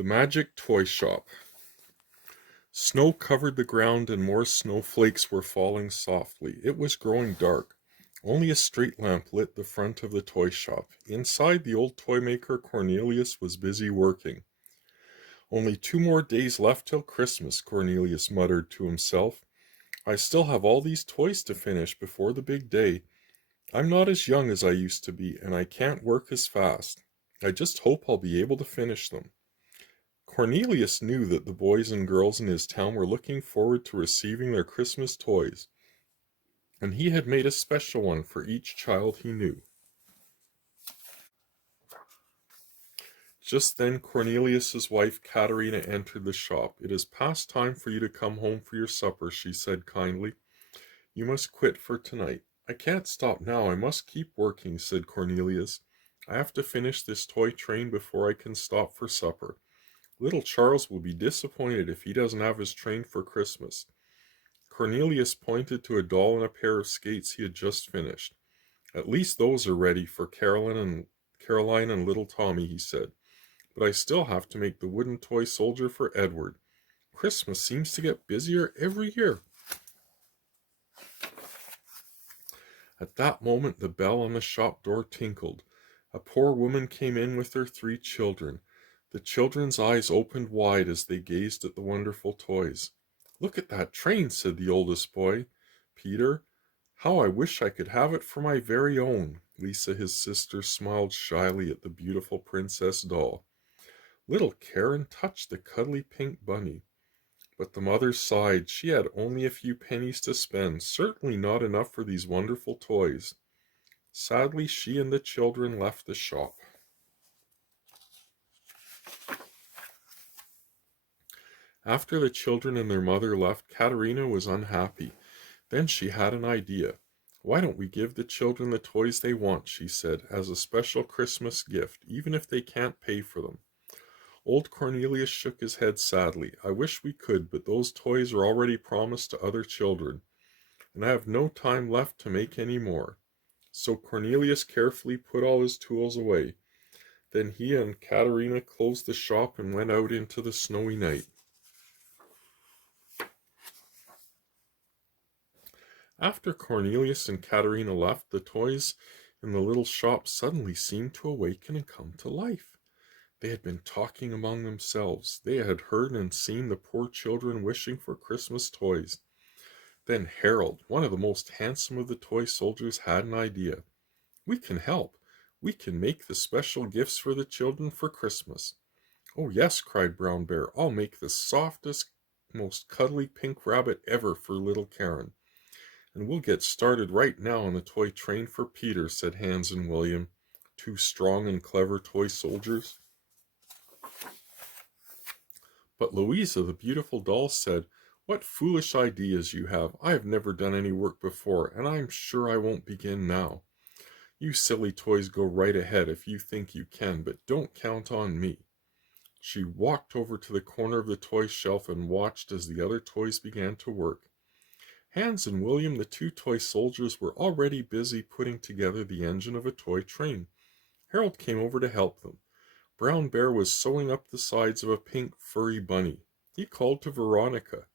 The Magic Toy Shop. Snow covered the ground and more snowflakes were falling softly. It was growing dark. Only a street lamp lit the front of the toy shop. Inside, the old toy maker Cornelius was busy working. Only 2 more days left till Christmas, Cornelius muttered to himself. I still have all these toys to finish before the big day. I'm not as young as I used to be, and I can't work as fast. I just hope I'll be able to finish them. Cornelius knew that the boys and girls in his town were looking forward to receiving their Christmas toys, and he had made a special one for each child he knew. Just then Cornelius's wife Katerina entered the shop. It is past time for you to come home for your supper, she said kindly. You must quit for tonight. I can't stop now. I must keep working, said Cornelius. I have to finish this toy train before I can stop for supper. Little Charles will be disappointed if he doesn't have his train for Christmas. Cornelius pointed to a doll and a pair of skates he had just finished. At least those are ready for Caroline and little Tommy, he said. But I still have to make the wooden toy soldier for Edward. Christmas seems to get busier every year. At that moment the bell on the shop door tinkled. A poor woman came in with her 3 children. The children's eyes opened wide as they gazed at the wonderful toys. Look at that train, said the oldest boy, Peter. How I wish I could have it for my very own. Lisa, his sister, smiled shyly at the beautiful princess doll. Little Karen touched the cuddly pink bunny. But the mother sighed. She had only a few pennies to spend, certainly not enough for these wonderful toys. Sadly, she and the children left the shop. After the children and their mother left, Katerina was unhappy. Then she had an idea. Why don't we give the children the toys they want, she said, as a special Christmas gift, even if they can't pay for them. Old Cornelius shook his head sadly. I wish we could, but those toys are already promised to other children, and I have no time left to make any more. So Cornelius carefully put all his tools away. Then he and Katerina closed the shop and went out into the snowy night. After Cornelius and Katerina left, the toys in the little shop suddenly seemed to awaken and come to life. They had been talking among themselves. They had heard and seen the poor children wishing for Christmas toys. Then Harold, one of the most handsome of the toy soldiers, had an idea. We can help. We can make the special gifts for the children for Christmas. Oh yes, cried Brown Bear. I'll make the softest, most cuddly pink rabbit ever for little Karen. And we'll get started right now on the toy train for Peter, said Hans and William, 2 strong and clever toy soldiers. But Louisa, the beautiful doll, said, What foolish ideas you have. I have never done any work before, and I'm sure I won't begin now. You silly toys go right ahead if you think you can, but don't count on me. She walked over to the corner of the toy shelf and watched as the other toys began to work. Hans and William, the 2 toy soldiers, were already busy putting together the engine of a toy train. Harold came over to help them. Brown Bear was sewing up the sides of a pink furry bunny. He called to Veronica,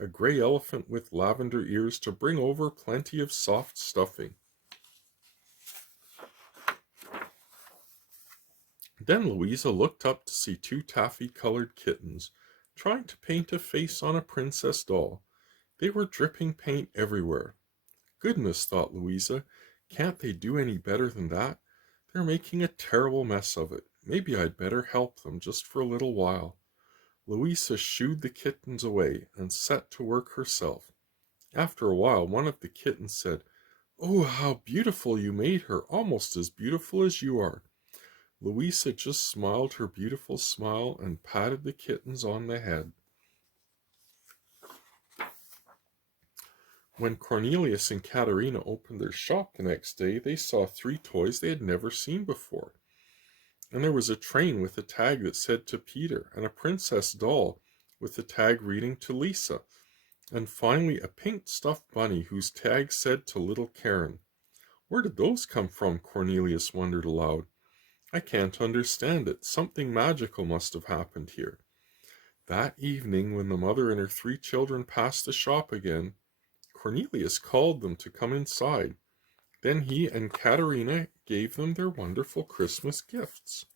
a gray elephant with lavender ears, to bring over plenty of soft stuffing. Then Louisa looked up to see 2 taffy-colored kittens trying to paint a face on a princess doll. They were dripping paint everywhere. Goodness, thought Louisa, can't they do any better than that? They're making a terrible mess of it. Maybe I'd better help them just for a little while. Louisa shooed the kittens away and set to work herself. After a while, one of the kittens said, Oh, how beautiful you made her, almost as beautiful as you are. Louisa just smiled her beautiful smile and patted the kittens on the head. When Cornelius and Katerina opened their shop the next day, they saw 3 toys they had never seen before. And there was a train with a tag that said to Peter, and a princess doll with the tag reading to Lisa, and finally a pink stuffed bunny whose tag said to little Karen. Where did those come from? Cornelius wondered aloud. I can't understand it. Something magical must have happened here. That evening, when the mother and her 3 children passed the shop again, Cornelius called them to come inside. Then he and Katerina gave them their wonderful Christmas gifts.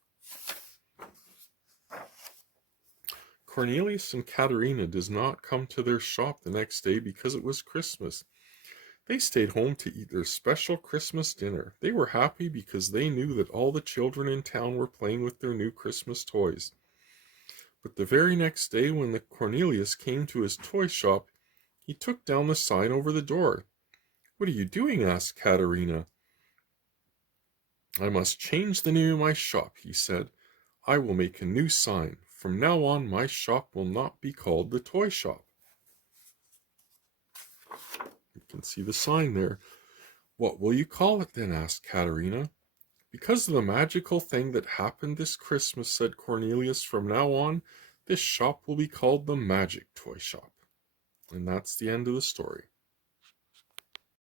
Cornelius and Katerina did not come to their shop the next day because it was Christmas. They stayed home to eat their special Christmas dinner. They were happy because they knew that all the children in town were playing with their new Christmas toys. But the very next day, when the Cornelius came to his toy shop, he took down the sign over the door. "What are you doing?" asked Katerina. "I must change the name of my shop," he said. "I will make a new sign. From now on, my shop will not be called the toy shop." You can see the sign there. "What will you call it then?" asked Katerina. "Because of the magical thing that happened this Christmas," said Cornelius, "from now on, this shop will be called the Magic Toy Shop." And that's the end of the story.